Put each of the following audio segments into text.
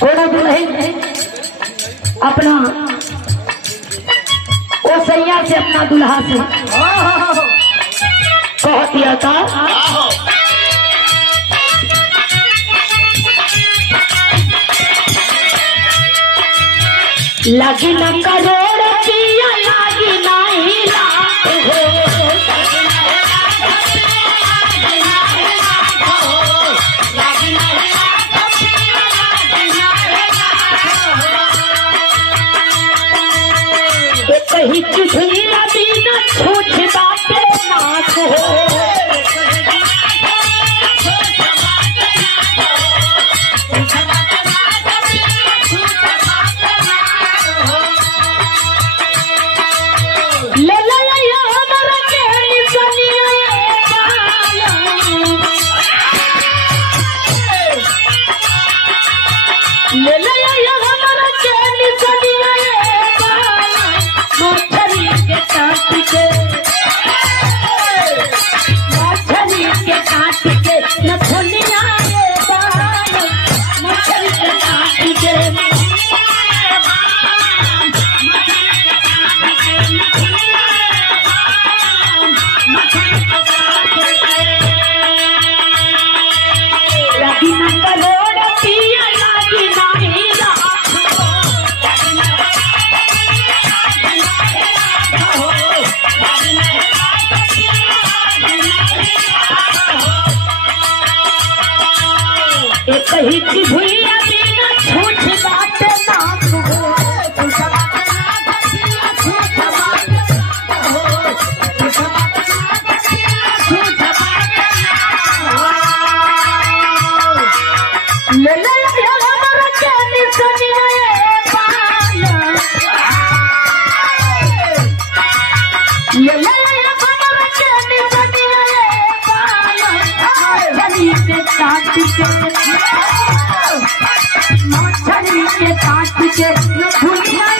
थोड़ा दुल्हन अपना वो सैया से अपना दुल्हा से कह दिया था लगी न करोड़ पिया लागी नहीं लाख हो कहीं चुथी नदी न छूछ बाटे नाक हो कहीं की भूलिया बिना छूछ बाटे नाक हो मछली के काट के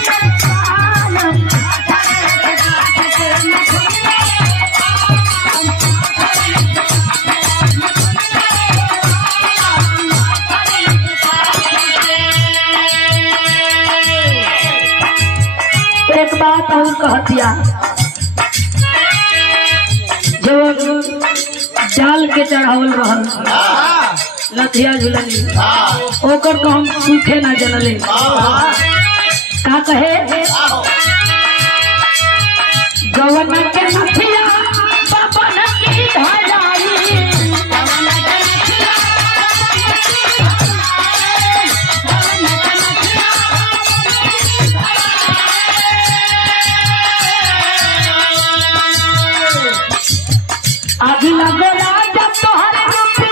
एक बात और कह दिया जो जाल के चढ़ावल रहल लथिया झुलनी ओकर तो हम सूखे ना जनले का कहे गवन के नथिया बबन की धराई आगे लगो राजा तोहर के